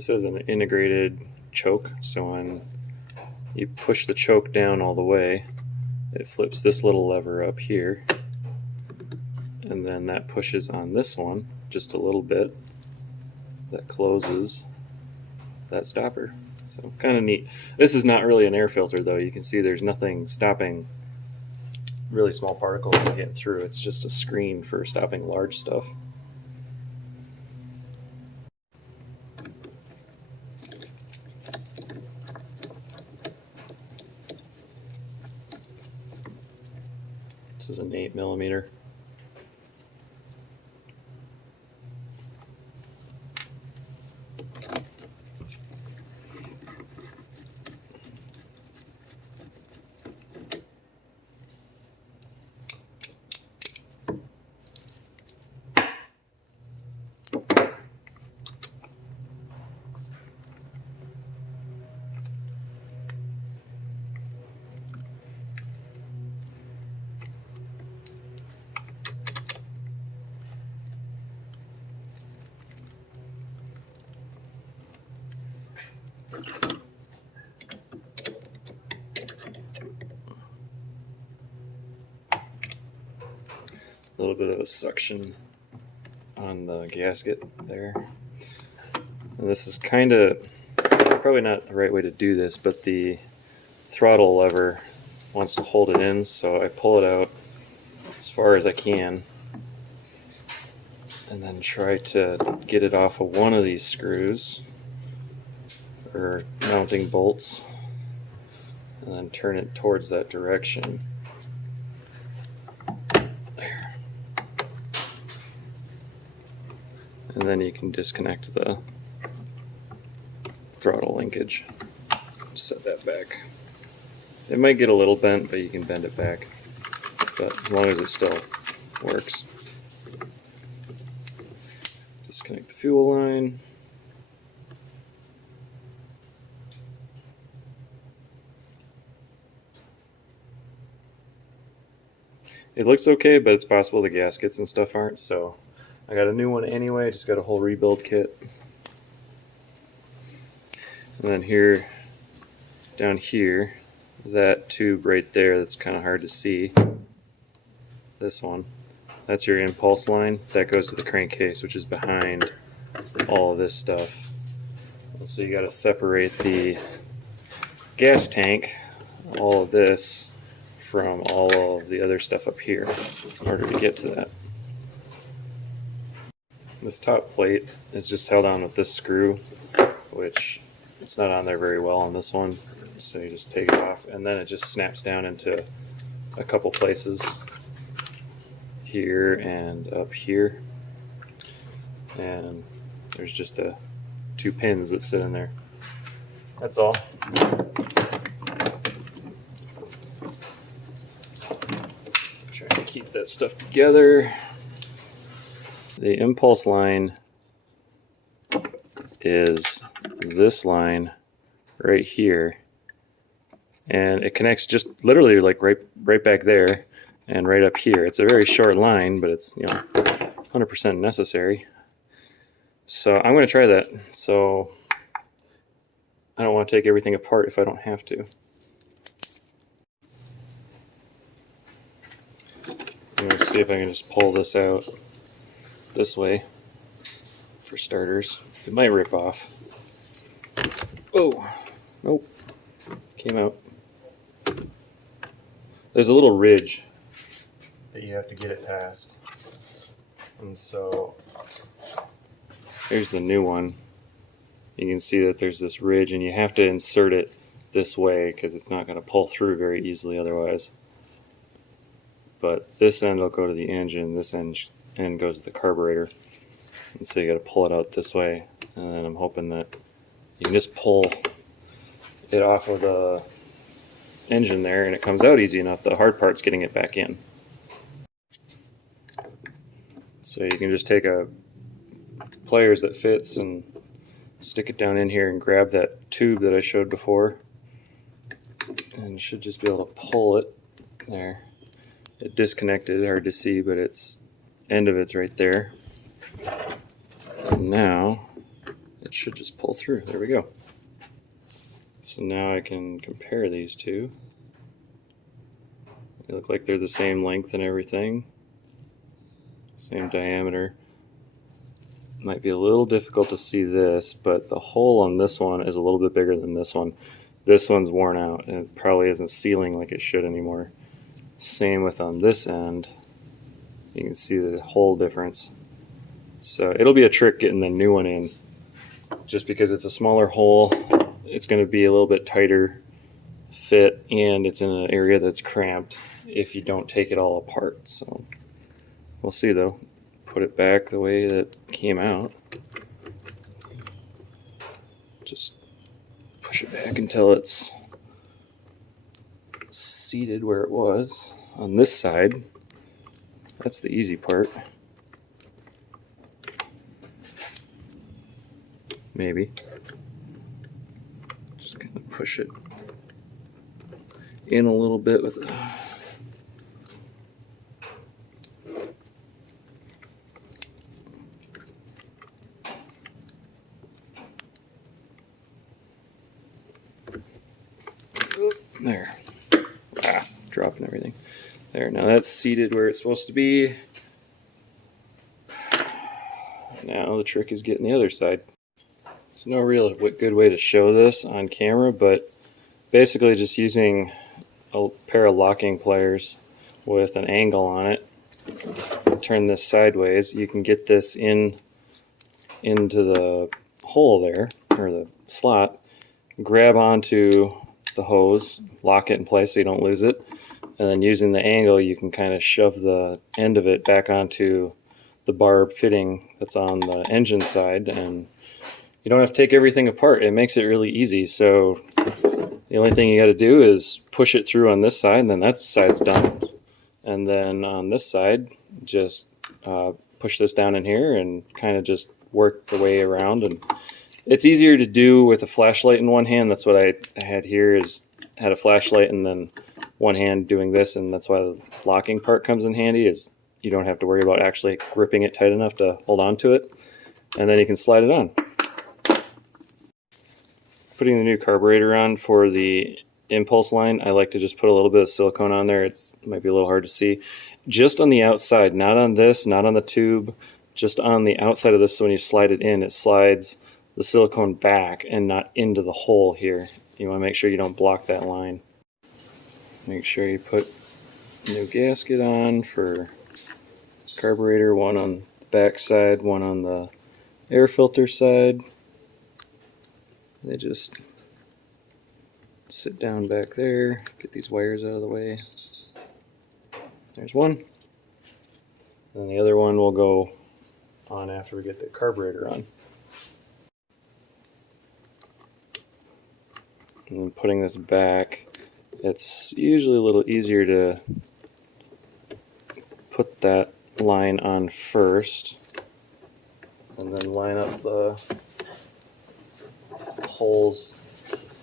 This is an integrated choke, so when you push the choke down all the way, it flips this little lever up here, and then that pushes on this one just a little bit. That closes that stopper. So kind of neat. This is not really an air filter though. You can see there's nothing stopping really small particles from getting through. It's just a screen for stopping large stuff. This is an 8mm. A little bit of a suction on the gasket there. And this is kind of probably not the right way to do this, but the throttle lever wants to hold it in, so I pull it out as far as I can and then try to get it off of one of these screws or mounting bolts and then turn it towards that direction. There. And then you can disconnect the throttle linkage. Set that back. It might get a little bent, but you can bend it back. But as long as it still works. Disconnect the fuel line. It looks okay, but it's possible the gaskets and stuff aren't, so I got a new one anyway, just got a whole rebuild kit. And then here, down here, that tube right there that's kind of hard to see, this one, that's your impulse line. That goes to the crankcase, which is behind all of this stuff. And so you got to separate the gas tank, all of this, from all of the other stuff up here in order to get to that. This top plate is just held on with this screw, which it's not on there very well on this one, so you just take it off and then it just snaps down into a couple places here and up here, and there's just two pins that sit in there. That's all. Trying to keep that stuff together. The impulse line is this line right here, and it connects just literally like right back there and right up here. It's a very short line, but it's 100% necessary. So I'm going to try that. So I don't want to take everything apart if I don't have to. I'm going to see if I can just pull this out this way for starters. It might rip off. Oh, nope, came out. There's a little ridge that you have to get it past. And so here's the new one. You can see that there's this ridge and you have to insert it this way because it's not going to pull through very easily otherwise. But this end will go to the engine, this end goes to the carburetor. And so you got to pull it out this way, and then I'm hoping that you can just pull it off of the engine there and it comes out easy enough. The hard part's getting it back in. So you can just take a pliers that fits and stick it down in here and grab that tube that I showed before, and you should just be able to pull it there. It disconnected, hard to see, but it's end of it's right there. And now it should just pull through. There we go. So now I can compare these two. They look like they're the same length and everything. Same diameter. Might be a little difficult to see this, but the hole on this one is a little bit bigger than this one. This one's worn out and it probably isn't sealing like it should anymore. Same with on this end. You can see the hole difference. So it'll be a trick getting the new one in. Just because it's a smaller hole, it's going to be a little bit tighter fit, and it's in an area that's cramped if you don't take it all apart. So we'll see though. Put it back the way that came out. Just push it back until it's seated where it was on this side. That's the easy part. Maybe. Just kind of push it in a little bit with it. There. Dropping everything. There, now that's seated where it's supposed to be. Now the trick is getting the other side. There's no real good way to show this on camera, but basically just using a pair of locking pliers with an angle on it. Turn this sideways. You can get this into the hole there, or the slot. Grab onto the hose, lock it in place so you don't lose it, and then using the angle you can kind of shove the end of it back onto the barb fitting that's on the engine side, and you don't have to take everything apart. It makes it really easy. So the only thing you got to do is push it through on this side, and then that side's done. And then on this side, just push this down in here and kind of just work the way around. And it's easier to do with a flashlight in one hand. That's what I had here, is had a flashlight and then one hand doing this, and that's why the locking part comes in handy, is you don't have to worry about actually gripping it tight enough to hold on to it, and then you can slide it on. Putting the new carburetor on for the impulse line, I like to just put a little bit of silicone on there. It might be a little hard to see. Just on the outside, not on this, not on the tube, just on the outside of this, so when you slide it in, it slides the silicone back and not into the hole here. You want to make sure you don't block that line. Make sure you put a new gasket on for carburetor, one on the back side, one on the air filter side. They just sit down back there, get these wires out of the way. There's one. And the other one will go on after we get the carburetor on. And then putting this back, it's usually a little easier to put that line on first and then line up the holes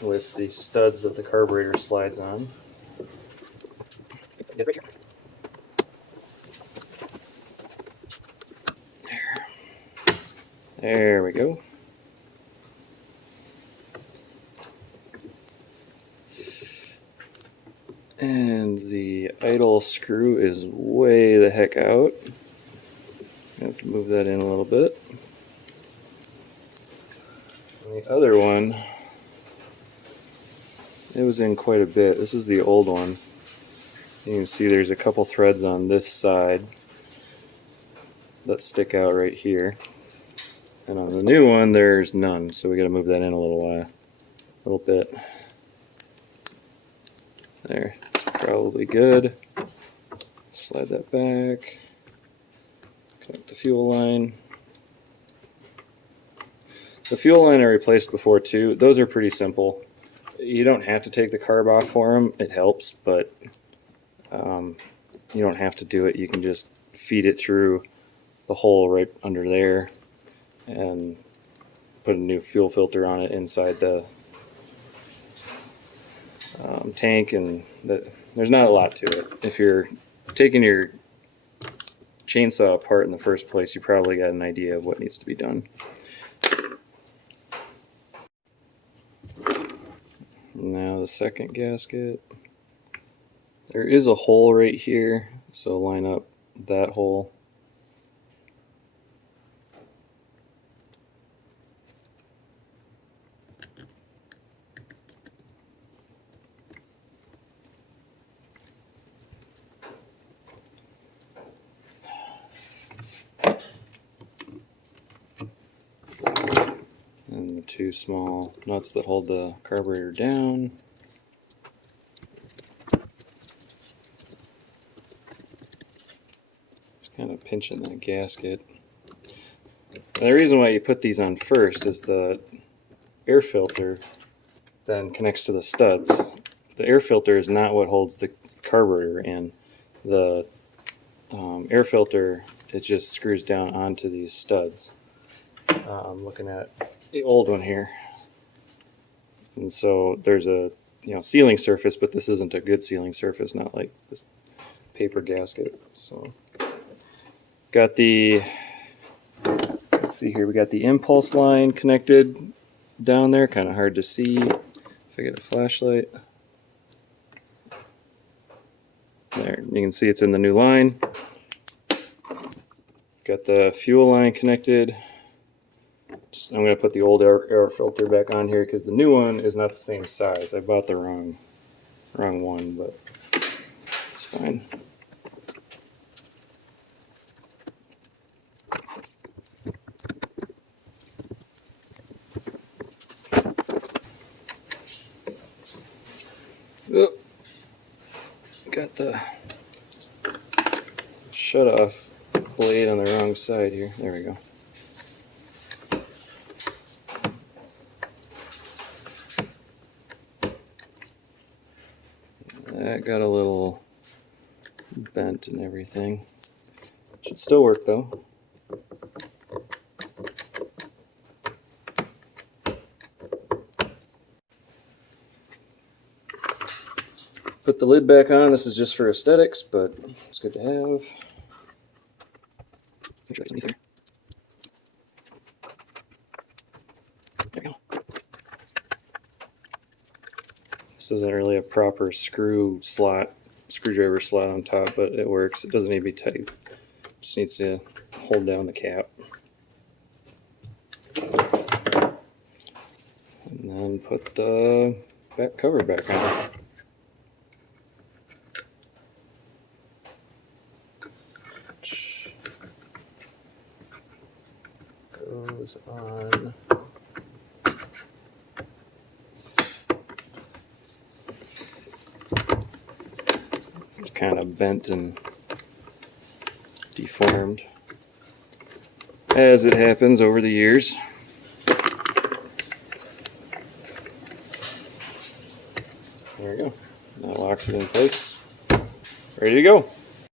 with the studs that the carburetor slides on. Get right here. There we go. And the idle screw is way the heck out. I have to move that in a little bit. And the other one, it was in quite a bit. This is the old one. You can see there's a couple threads on this side that stick out right here. And on the new one, there's none. So we got to move that in a little bit. There, it's probably good. Slide that back. Connect the fuel line. The fuel line I replaced before too. Those are pretty simple. You don't have to take the carb off for them. It helps, but you don't have to do it. You can just feed it through the hole right under there and put a new fuel filter on it inside the tank, and there's not a lot to it. If you're taking your chainsaw apart in the first place, you probably got an idea of what needs to be done. Now the second gasket. There is a hole right here, so line up that hole. And the two small nuts that hold the carburetor down. Just kind of pinching that gasket. And the reason why you put these on first is the air filter then connects to the studs. The air filter is not what holds the carburetor in. The air filter, it just screws down onto these studs. I'm looking at the old one here, and so there's a sealing surface, but this isn't a good sealing surface, not like this paper gasket. So got the, let's see here, we got the impulse line connected down there, kind of hard to see if I get a flashlight. There, you can see it's in the new line. Got the fuel line connected. I'm going to put the old air filter back on here because the new one is not the same size. I bought the wrong one, but it's fine. Oh, got the shut-off blade on the wrong side here. There we go. That got a little bent and everything. Should still work though. Put the lid back on. This is just for aesthetics, but it's good to have. Make sure it's underneath there. There we go. This isn't really a proper screwdriver slot on top, but it works. It doesn't need to be tight. Just needs to hold down the cap. And then put the back cover back on. Goes on. It's kind of bent and deformed, as it happens over the years. There we go. That locks it in place. Ready to go.